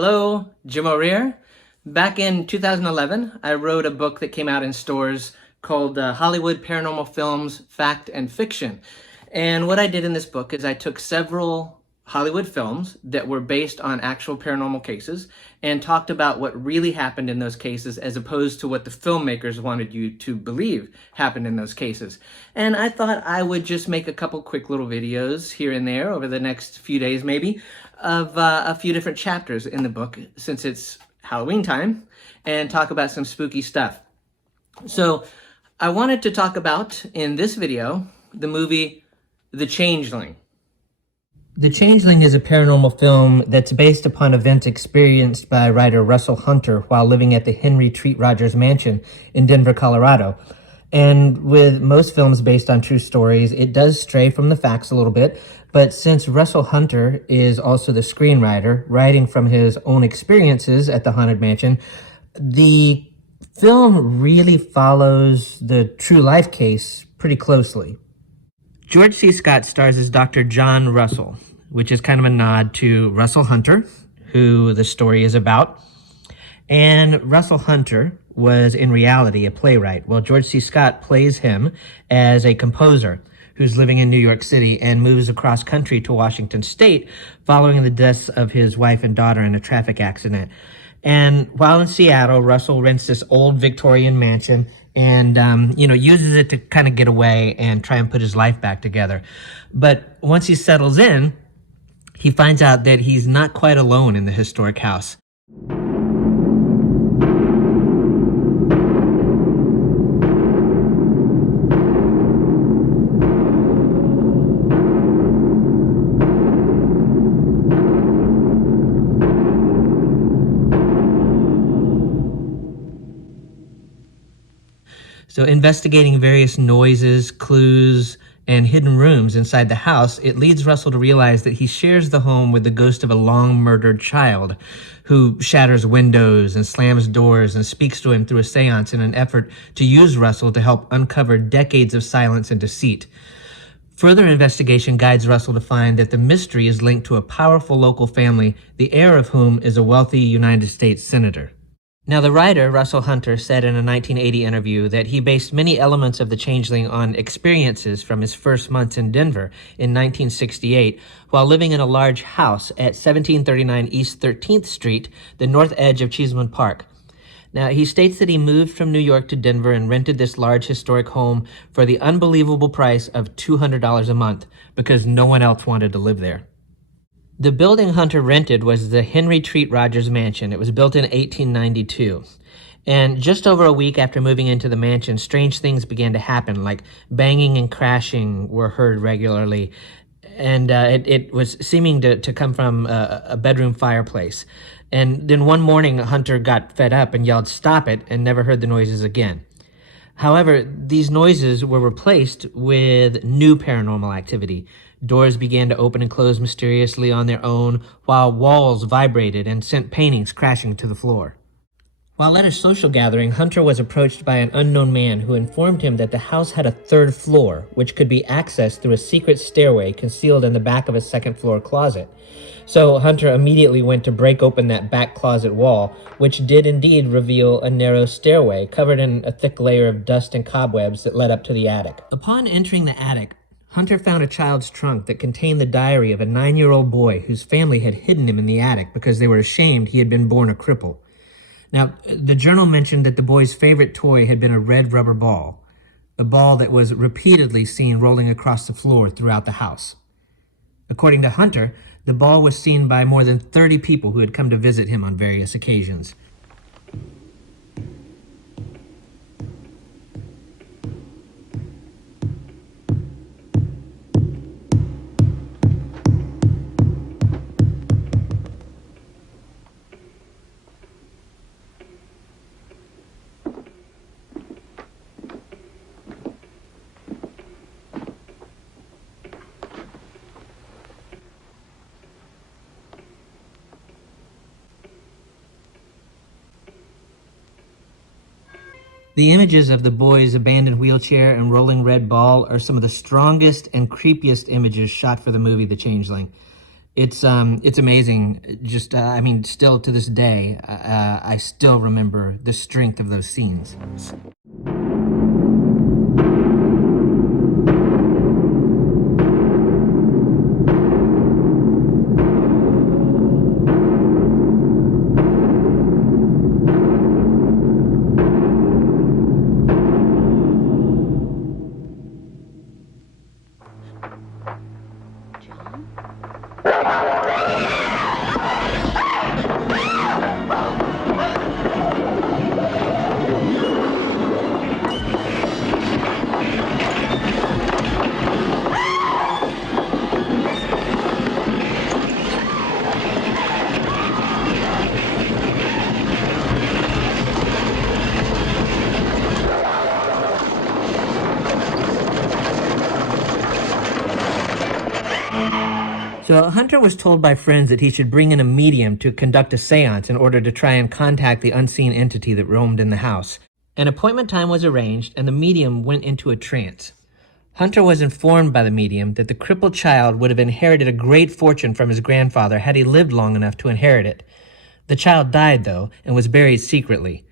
Hello, Jim O'Rear. Back in 2011, I wrote a book that came out in stores called Hollywood Paranormal Films, Fact and Fiction. And what I did in this book is I took several Hollywood films that were based on actual paranormal cases and talked about what really happened in those cases as opposed to what the filmmakers wanted you to believe happened in those cases. And I thought I would just make a couple quick little videos here and there over the next few days maybe of a few different chapters in the book since it's Halloween time and talk about some spooky stuff. So I wanted to talk about in this video the movie The Changeling. The Changeling is a paranormal film that's based upon events experienced by writer Russell Hunter while living at the Henry Treat Rogers Mansion in Denver, Colorado. And with most films based on true stories, it does stray from the facts a little bit, but since Russell Hunter is also the screenwriter, writing from his own experiences at the Haunted Mansion, the film really follows the true life case pretty closely. George C. Scott stars as Dr. John Russell, which is kind of a nod to Russell Hunter, who the story is about. And Russell Hunter was in reality a playwright. Well, George C. Scott plays him as a composer who's living in New York City and moves across country to Washington State following the deaths of his wife and daughter in a traffic accident. And while in Seattle, Russell rents this old Victorian mansion and, uses it to kind of get away and try and put his life back together. But once he settles in, he finds out that he's not quite alone in the historic house. So investigating various noises, clues, and hidden rooms inside the house, it leads Russell to realize that he shares the home with the ghost of a long-murdered child who shatters windows and slams doors and speaks to him through a seance in an effort to use Russell to help uncover decades of silence and deceit. Further investigation guides Russell to find that the mystery is linked to a powerful local family, the heir of whom is a wealthy United States senator. Now, the writer, Russell Hunter, said in a 1980 interview that he based many elements of The Changeling on experiences from his first months in Denver in 1968 while living in a large house at 1739 East 13th Street, the north edge of Cheeseman Park. Now, he states that he moved from New York to Denver and rented this large historic home for the unbelievable price of $200 a month because no one else wanted to live there. The building Hunter rented was the Henry Treat Rogers Mansion. It was built in 1892. And just over a week after moving into the mansion, strange things began to happen, like banging and crashing were heard regularly. And it was seeming to come from a bedroom fireplace. And then one morning, Hunter got fed up and yelled, "Stop it," and never heard the noises again. However, these noises were replaced with new paranormal activity. Doors began to open and close mysteriously on their own, while walls vibrated and sent paintings crashing to the floor. While at a social gathering, Hunter was approached by an unknown man who informed him that the house had a third floor, which could be accessed through a secret stairway concealed in the back of a second-floor closet. So Hunter immediately went to break open that back closet wall, which did indeed reveal a narrow stairway covered in a thick layer of dust and cobwebs that led up to the attic. Upon entering the attic, Hunter found a child's trunk that contained the diary of a 9-year-old boy whose family had hidden him in the attic because they were ashamed he had been born a cripple. Now, the journal mentioned that the boy's favorite toy had been a red rubber ball, a ball that was repeatedly seen rolling across the floor throughout the house. According to Hunter, the ball was seen by more than 30 people who had come to visit him on various occasions. The images of the boy's abandoned wheelchair and rolling red ball are some of the strongest and creepiest images shot for the movie The Changeling. It's amazing. Just I mean, still to this day, I still remember the strength of those scenes. So Hunter was told by friends that he should bring in a medium to conduct a seance in order to try and contact the unseen entity that roamed in the house. An appointment time was arranged, and the medium went into a trance. Hunter was informed by the medium that the crippled child would have inherited a great fortune from his grandfather had he lived long enough to inherit it. The child died, though, and was buried secretly.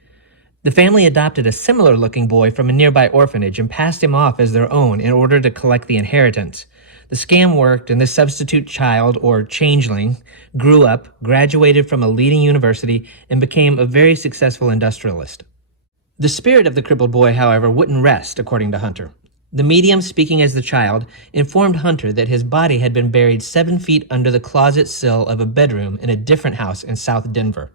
The family adopted a similar-looking boy from a nearby orphanage and passed him off as their own in order to collect the inheritance. The scam worked, and this substitute child, or changeling, grew up, graduated from a leading university, and became a very successful industrialist. The spirit of the crippled boy, however, wouldn't rest, according to Hunter. The medium, speaking as the child, informed Hunter that his body had been buried 7 feet under the closet sill of a bedroom in a different house in South Denver.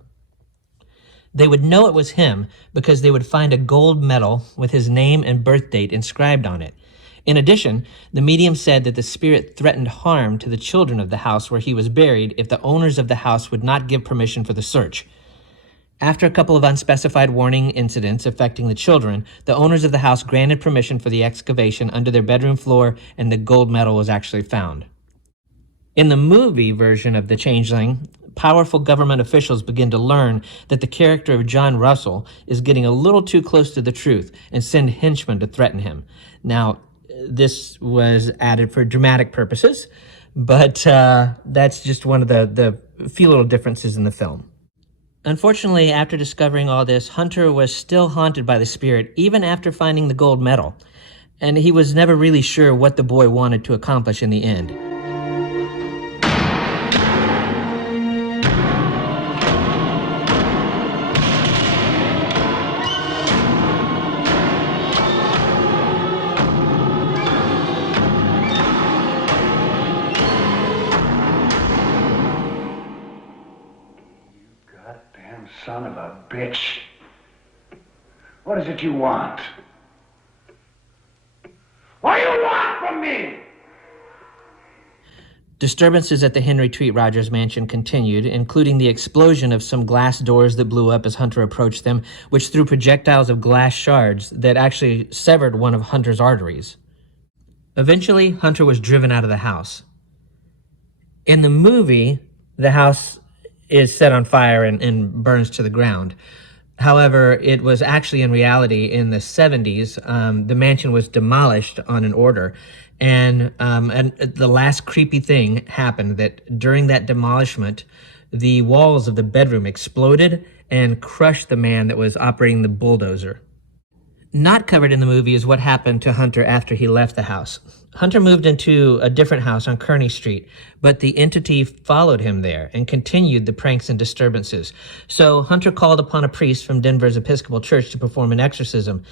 They would know it was him because they would find a gold medal with his name and birth date inscribed on it. In addition, the medium said that the spirit threatened harm to the children of the house where he was buried if the owners of the house would not give permission for the search. After a couple of unspecified warning incidents affecting the children, the owners of the house granted permission for the excavation under their bedroom floor, and the gold medal was actually found. In the movie version of The Changeling, powerful government officials begin to learn that the character of John Russell is getting a little too close to the truth and send henchmen to threaten him. Now, this was added for dramatic purposes, but that's just one of the few little differences in the film. Unfortunately, after discovering all this, Hunter was still haunted by the spirit even after finding the gold medal, and he was never really sure what the boy wanted to accomplish in the end. Son of a bitch. What is it you want? What do you want from me? Disturbances at the Henry Treat Rogers mansion continued, including the explosion of some glass doors that blew up as Hunter approached them, which threw projectiles of glass shards that actually severed one of Hunter's arteries. Eventually, Hunter was driven out of the house. In the movie, the house is set on fire and burns to the ground. However, it was actually in reality in the 70s, the mansion was demolished on an order. And the last creepy thing happened that during that demolishment, the walls of the bedroom exploded and crushed the man that was operating the bulldozer. Not covered in the movie is what happened to Hunter after he left the house. Hunter moved into a different house on Kearney Street, but the entity followed him there and continued the pranks and disturbances. So Hunter called upon a priest from Denver's Episcopal Church to perform an exorcism.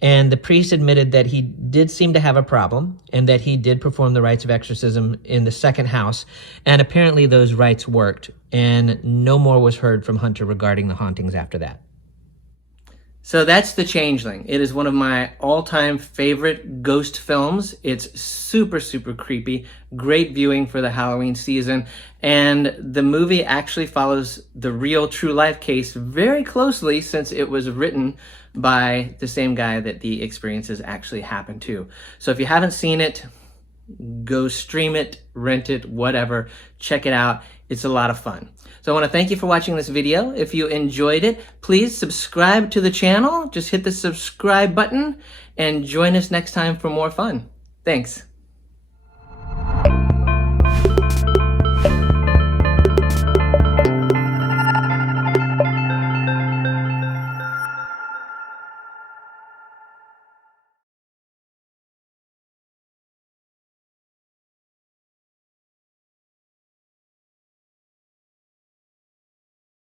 And the priest admitted that he did seem to have a problem and that he did perform the rites of exorcism in the second house. And apparently those rites worked, and no more was heard from Hunter regarding the hauntings after that. So that's The Changeling. It is one of my all-time favorite ghost films. It's super, super creepy. Great viewing for the Halloween season. And the movie actually follows the real true-life case very closely since it was written by the same guy that the experiences actually happened to. So if you haven't seen it, go stream it, rent it, whatever. Check it out. It's a lot of fun. So I want to thank you for watching this video. If you enjoyed it, please subscribe to the channel. Just hit the subscribe button and join us next time for more fun. Thanks.